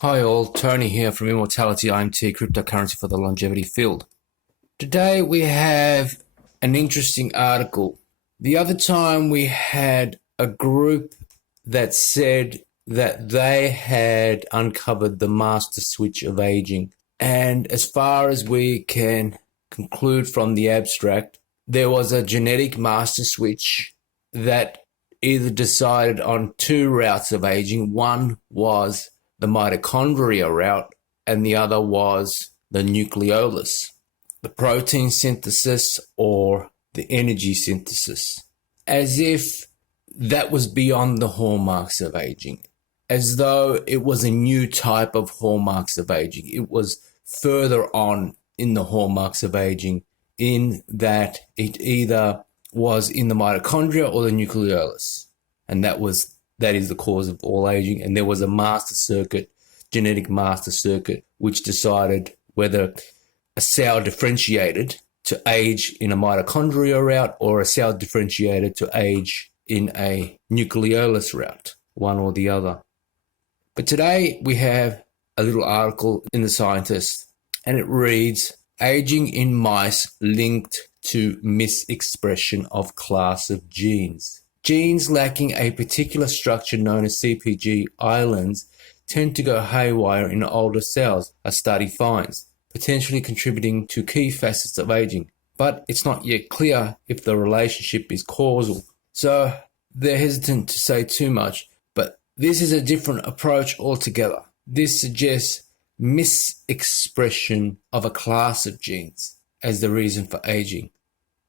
Hi all, Tony here from Immortality IMT, cryptocurrency for the longevity field. Today we have an interesting article. The other time we had a group that said that they had uncovered the master switch of aging. And as far as we can conclude from the abstract, there was a genetic master switch that either decided on two routes of aging. One was the mitochondria route, and the other was the nucleolus, the protein synthesis or the energy synthesis, as if that was beyond the hallmarks of aging, as though it was a new type of hallmarks of aging. It was further on in the hallmarks of aging, in that it either was in the mitochondria or the nucleolus, and that is the cause of all aging. And there was a master circuit, genetic master circuit, which decided whether a cell differentiated to age in a mitochondria route or a cell differentiated to age in a nucleolus route, one or the other. But today we have a little article in The Scientist, and it reads, "Aging in mice linked to misexpression of class of genes. Genes lacking a particular structure known as CPG islands tend to go haywire in older cells, a study finds, potentially contributing to key facets of aging. But it's not yet clear if the relationship is causal." So they're hesitant to say too much, but this is a different approach altogether. This suggests misexpression of a class of genes as the reason for aging.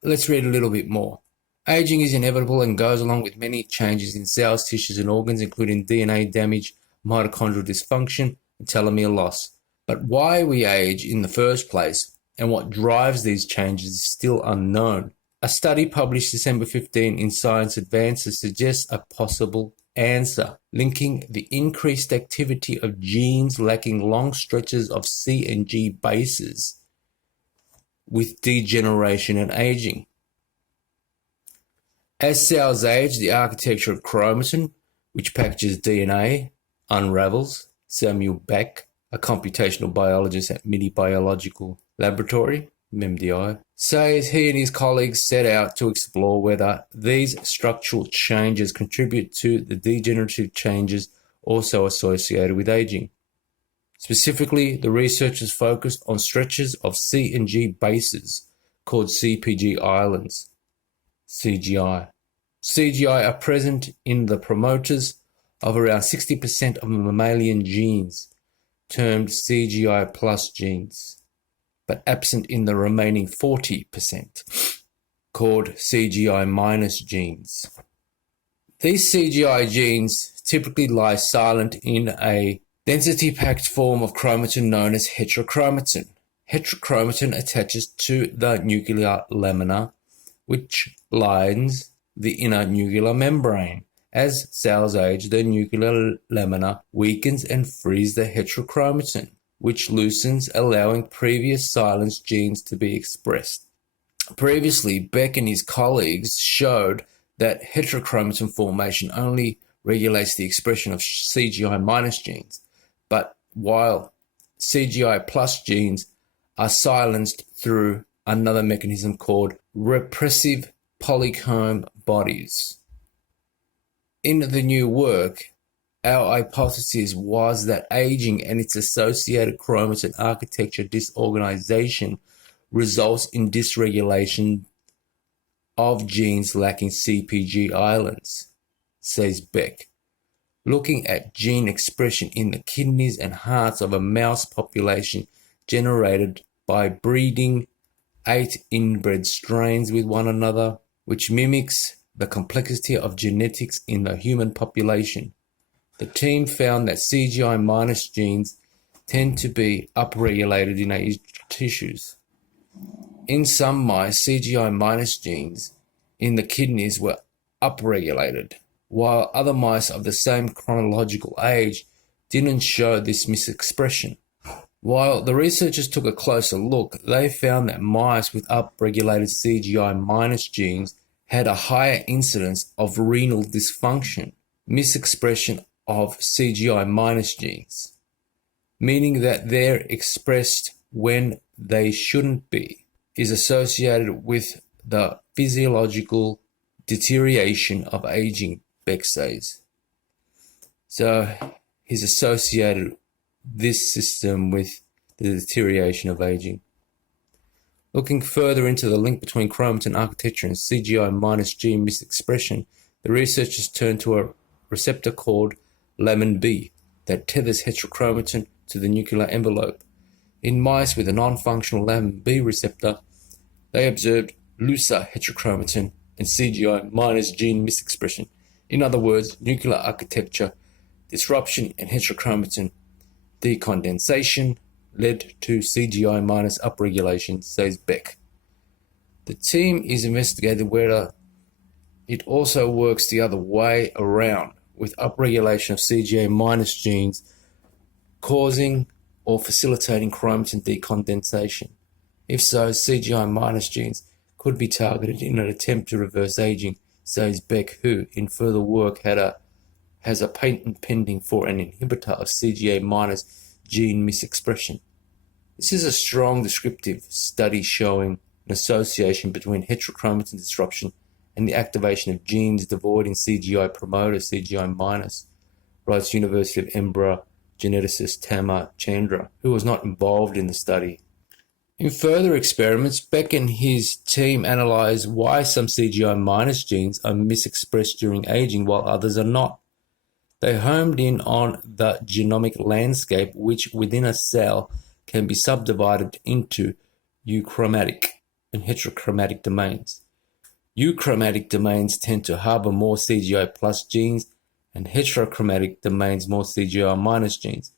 Let's read a little bit more. "Aging is inevitable and goes along with many changes in cells, tissues, and organs, including DNA damage, mitochondrial dysfunction, and telomere loss. But why we age in the first place and what drives these changes is still unknown. A study published December 15 in Science Advances suggests a possible answer, linking the increased activity of genes lacking long stretches of C and G bases with degeneration and aging. As cells age, the architecture of chromatin, which packages DNA, unravels." Samuel Beck, a computational biologist at MIDI Biological Laboratory, MDI, says he and his colleagues set out to explore whether these structural changes contribute to the degenerative changes also associated with aging. Specifically, the researchers focused on stretches of C and G bases called CPG islands, CGI. CGI are present in the promoters of around 60% of mammalian genes, termed CGI plus genes, but absent in the remaining 40%, called CGI minus genes. These CGI genes typically lie silent in a density-packed form of chromatin known as heterochromatin. Heterochromatin attaches to the nuclear lamina, which lines the inner nuclear membrane. As cells age, the nuclear lamina weakens and frees the heterochromatin, which loosens, allowing previous silenced genes to be expressed. Previously, Beck and his colleagues showed that heterochromatin formation only regulates the expression of CGI minus genes, but while CGI plus genes are silenced through another mechanism called repressive polycomb bodies. In the new work, our hypothesis was that aging and its associated chromatin architecture disorganization results in dysregulation of genes lacking CPG islands, says Beck. Looking at gene expression in the kidneys and hearts of a mouse population generated by breeding 8 inbred strains with one another, which mimics the complexity of genetics in the human population. The team found that CGI minus genes tend to be upregulated in aged tissues. In some mice, CGI minus genes in the kidneys were upregulated, while other mice of the same chronological age didn't show this misexpression. While the researchers took a closer look, they found that mice with upregulated CGI minus genes had a higher incidence of renal dysfunction, misexpression of CGI minus genes, meaning that they're expressed when they shouldn't be, is associated with the physiological deterioration of aging, Beck says. So he's associated this system with the deterioration of aging. Looking further into the link between chromatin architecture and CGI minus gene misexpression, the researchers turned to a receptor called lamin B that tethers heterochromatin to the nuclear envelope. In mice with a non-functional lamin B receptor, they observed looser heterochromatin and CGI minus gene misexpression. In other words, nuclear architecture disruption and heterochromatin decondensation led to CGI minus upregulation, says Beck. The team is investigating whether it also works the other way around, with upregulation of CGI minus genes causing or facilitating chromatin decondensation. If so, CGI minus genes could be targeted in an attempt to reverse aging, says Beck, who, in further work, has a patent pending for an inhibitor of CGA minus gene misexpression. This is a strong descriptive study showing an association between heterochromatin disruption and the activation of genes devoid in CGI promoter CGI minus, writes University of Edinburgh geneticist Tama Chandra, who was not involved in the study. In further experiments, Beck and his team analysed why some CGI minus genes are misexpressed during aging while others are not. They homed in on the genomic landscape, which within a cell can be subdivided into euchromatic and heterochromatic domains. Euchromatic domains tend to harbour more CGI plus genes, and heterochromatic domains more CGI minus genes.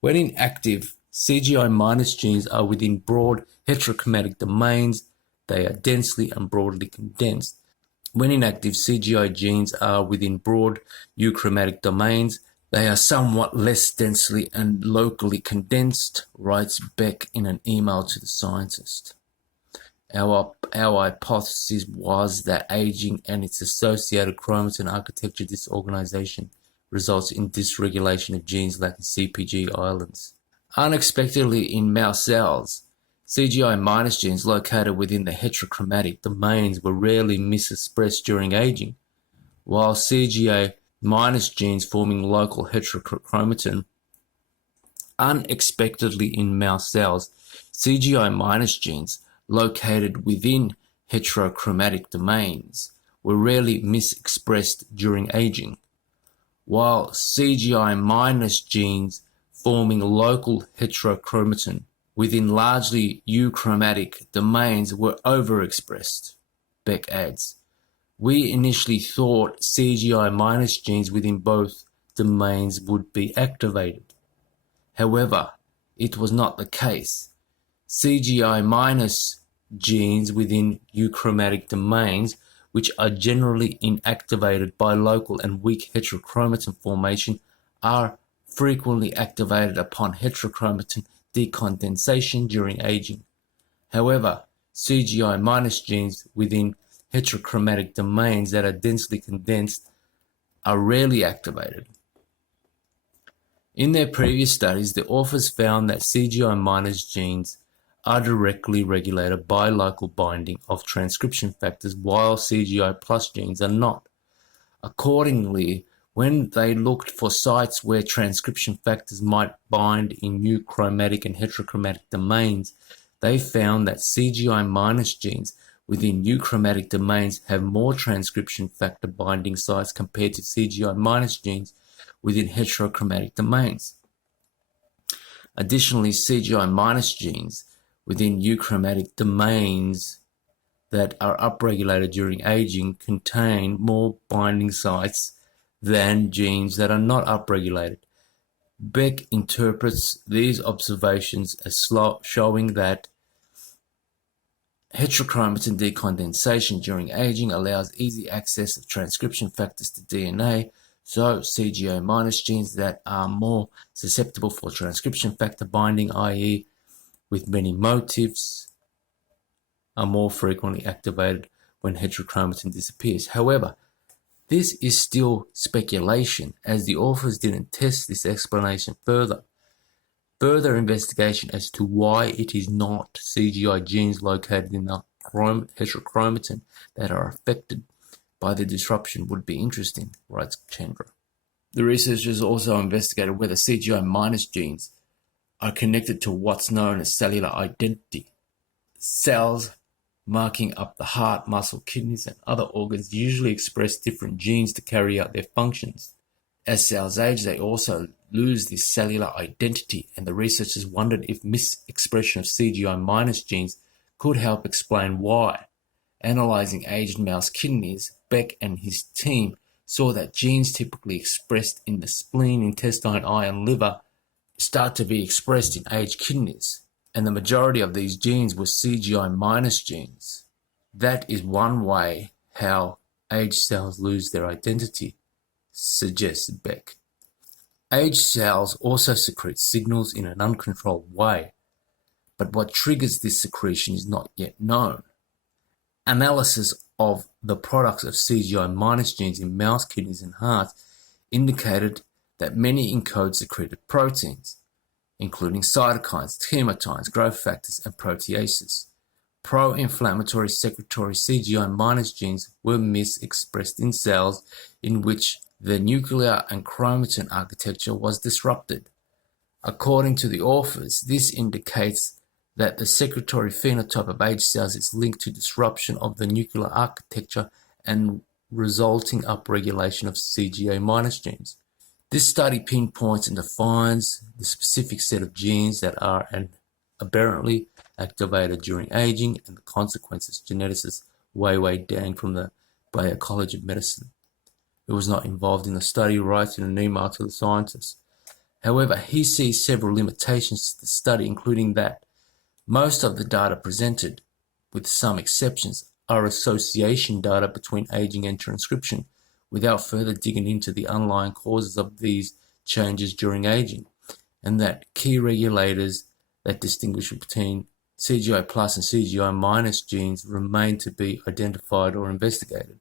When inactive, CGI minus genes are within broad heterochromatic domains. They are densely and broadly condensed. When inactive, CGI genes are within broad euchromatic domains. They are somewhat less densely and locally condensed, writes Beck in an email to the scientist. Our hypothesis was that aging and its associated chromatin architecture disorganization results in dysregulation of genes lacking CPG islands. Unexpectedly, in mouse cells, CGI minus genes located within the heterochromatic domains were rarely misexpressed during aging, while CGI minus genes forming local heterochromatin. Unexpectedly, in mouse cells, CGI minus genes located within heterochromatic domains were rarely misexpressed during aging, while CGI minus genes forming local heterochromatin within largely euchromatic domains were overexpressed, Beck adds. We initially thought CGI minus genes within both domains would be activated. However, it was not the case. CGI minus genes within euchromatic domains, which are generally inactivated by local and weak heterochromatin formation, are frequently activated upon heterochromatin decondensation during aging. However, CGI minus genes within heterochromatic domains that are densely condensed are rarely activated. In their previous studies, the authors found that CGI minus genes are directly regulated by local binding of transcription factors, while CGI plus genes are not. Accordingly, when they looked for sites where transcription factors might bind in euchromatic and heterochromatic domains, they found that CGI minus genes within euchromatic domains have more transcription factor binding sites compared to CGI minus genes within heterochromatic domains. Additionally, CGI minus genes within euchromatic domains that are upregulated during aging contain more binding sites than genes that are not upregulated. Beck interprets these observations as showing that heterochromatin decondensation during aging allows easy access of transcription factors to DNA, so CGI minus genes that are more susceptible for transcription factor binding, i.e. with many motifs, are more frequently activated when heterochromatin disappears. However, this is still speculation, as the authors didn't test this explanation further. Further investigation as to why it is not CGI genes located in the heterochromatin that are affected by the disruption would be interesting, writes Chandra. The researchers also investigated whether CGI minus genes are connected to what's known as cellular identity. Cells marking up the heart, muscle, kidneys, and other organs usually express different genes to carry out their functions. As cells age, they also lose this cellular identity, and the researchers wondered if misexpression of CGI minus genes could help explain why. Analyzing aged mouse kidneys, Beck and his team saw that genes typically expressed in the spleen, intestine, eye, and liver start to be expressed in aged kidneys, and the majority of these genes were CGI minus genes. That is one way how aged cells lose their identity, suggests Beck. Aged cells also secrete signals in an uncontrolled way, but what triggers this secretion is not yet known. Analysis of the products of CGI minus genes in mouse kidneys and hearts indicated that many encode secreted proteins, including cytokines, chemokines, growth factors, and proteases. Pro-inflammatory secretory CGI minus genes were misexpressed in cells in which the nuclear and chromatin architecture was disrupted. According to the authors, this indicates that the secretory phenotype of aged cells is linked to disruption of the nuclear architecture and resulting upregulation of CGA minus genes. This study pinpoints and defines the specific set of genes that are aberrantly activated during aging and the consequences, geneticist Wei Dang from the Bayer College of Medicine, who was not involved in the study, writes in an email to the scientists. However, he sees several limitations to the study, including that most of the data presented, with some exceptions, are association data between aging and transcription, without further digging into the underlying causes of these changes during aging, and that key regulators that distinguish between CGI plus and CGI minus genes remain to be identified or investigated.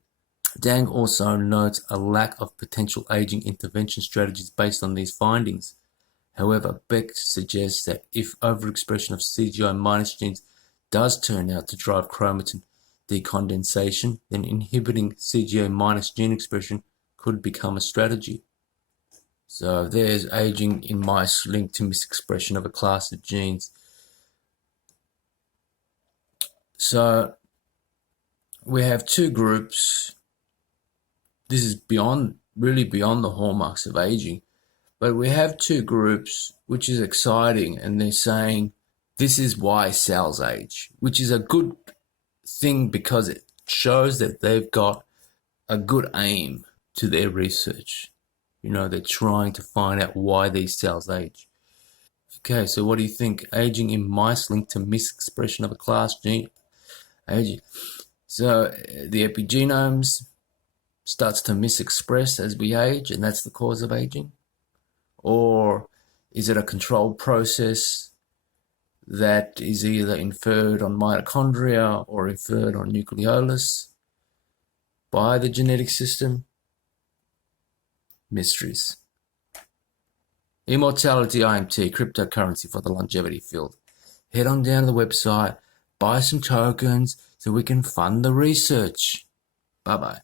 Dang also notes a lack of potential aging intervention strategies based on these findings. However, Beck suggests that if overexpression of CGI minus genes does turn out to drive chromatin decondensation, then inhibiting CGI minus gene expression could become a strategy. So there's aging in mice linked to misexpression of a class of genes. So we have two groups. This is really beyond the hallmarks of aging. But we have two groups, which is exciting, and they're saying this is why cells age, which is a good thing because it shows that they've got a good aim to their research. They're trying to find out why these cells age. Okay, so what do you think? Aging in mice linked to misexpression of a class gene? Aging. So the epigenomes starts to misexpress as we age, and that's the cause of aging? Or is it a controlled process that is either inferred on mitochondria or inferred on nucleolus by the genetic system? Mysteries. Immortality IMT, cryptocurrency for the longevity field. Head on down to the website, buy some tokens so we can fund the research. Bye-bye.